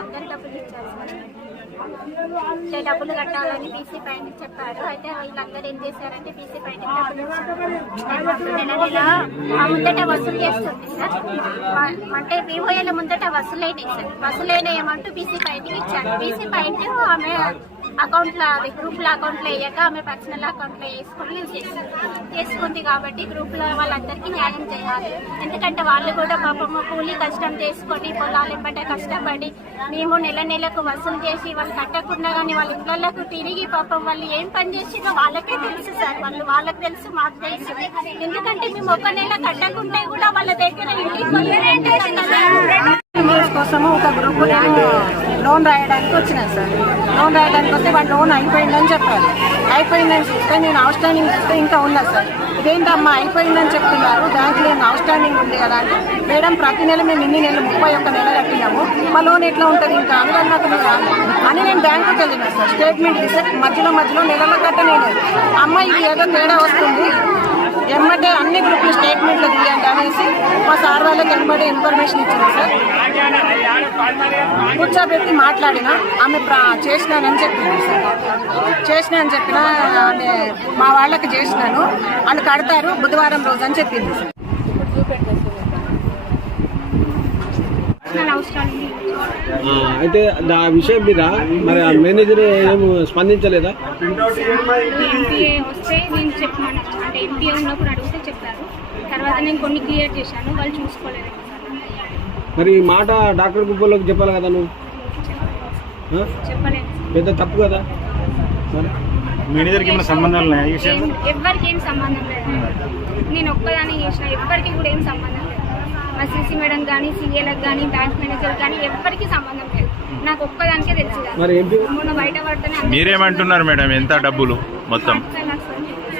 అందరూ డబ్బులు ఇచ్చారు డబ్బులు కట్టాలని బీసీ పైన చెప్పారు. అయితే వీళ్ళందరూ ఏం చేశారంటే బీసీ పైన నెల నెల ముందట వసూలు చేస్తుంది సార్. అంటే వివోఏల ముందట వసూలైనాయి సార్. వసూలైన ఏమంటూ బీసీ పైన ఇచ్చారు. బీసీ పైన ఆమె అకౌంట్ అది గ్రూప్లో అకౌంట్లో వేయక ఆమె పర్సనల్ అకౌంట్లో వేసుకొని యూజ్ చేసుకుంది కాబట్టి గ్రూప్లో వాళ్ళందరికీ న్యాయం చేయాలి. ఎందుకంటే వాళ్ళు కూడా పాపం కూలీ కష్టం చేసుకొని పొలాలు ఎంబట కష్టపడి మేము నెల నెలకు వసూలు చేసి వాళ్ళు కట్టకుండా కానీ వాళ్ళ ఇళ్ళకు తిరిగి పాపం వాళ్ళు ఏం పని చేసిందో వాళ్ళకే తెలుసు సార్. వాళ్ళు వాళ్ళకి తెలుసు మాకు తెలుసు. ఎందుకంటే మేము ఒక నెల కట్టకుంటే కూడా వాళ్ళ దగ్గర ఇంటికి కోసము ఒక గ్రూప్ లోన్ రాయడానికి వచ్చినా సార్. లోన్ రాయడానికి వస్తే వాడు లోన్ అయిపోయిందని చెప్పారు. అయిపోయిందని చూస్తే నేను అవుట్స్టాండింగ్ చూస్తే ఇంకా ఉందా సార్? ఇదేంటమ్మా అయిపోయిందని చెప్తున్నారు. బ్యాంకులో నేను అవుట్స్టాండింగ్ ఉంది కదా అంటే మేడం ప్రతి నెల మేము ఇన్ని నెలలు ముప్పై ఒక్క నెల కట్టినాము. మా లోన్ ఎట్లా ఉంటుంది ఇంకా? అని నాకు అని నేను బ్యాంకుకి వెళ్ళినా సార్. స్టేట్మెంట్ తీసే మధ్యలో మధ్యలో నెలలో కట్టలేదు అమ్మ ఇది ఏదో తేడా వస్తుంది. ఎమ్మటే అన్ని గ్రూపులు స్టేట్మెంట్లు తీయండి అనేసి మా సార్ వాళ్ళకి ఎమ్మటే ఇన్ఫర్మేషన్ ఇచ్చింది సార్. కూర్చోబెట్టి మాట్లాడిన ఆమె చేసినానని చెప్పింది సార్. చేసిన అని చెప్పిన ఆమె మా వాళ్ళకి చేసినాను. వాళ్ళు కడతారు బుధవారం రోజు అని చెప్పింది సార్. అయితే ఆ విషయం మీద మరి ఆ మేనేజర్ ఏం స్పందించలేదా? ఎంపీఏ వస్తే నేను చెప్పమన్నా అంటే ఎంపీఏ ఉన్నప్పుడు అడిగితే చెప్పారు. తర్వాత నేను కొన్ని క్లియర్ చేశాను. వాళ్ళు చూసుకోలేదు మరి ఈ మాట డాక్టర్ గుబ్బోళ్ళకి చెప్పాలి కదా నువ్వు? ఆ? చెప్పలేదు. పెద్ద తప్పు కదా? మరి? మేనేజర్కి ఏమైనా సంబంధాలు ఉన్నాయా ఈ విషయంలో? ఏం- ఎవ్వరికి ఏం సంబంధం లేదు. నేను ఒక్కదాన్ని చేసిన. ఎవ్వరికి కూడా ఏం సంబంధం లేదు. మా సిసి మేడం కానీ సీఏలకు కానీ బ్యాంక్ మేనేజర్ కానీ ఎవ్వరికి సంబంధం లేదు. నాకు ఒక్కదానికే తెలుసు కదా. మరి ఎంపీ మొన్న బయట పడితేనే మీరేమంటున్నారు మేడం? ఎంత డబ్బులు మొత్తం?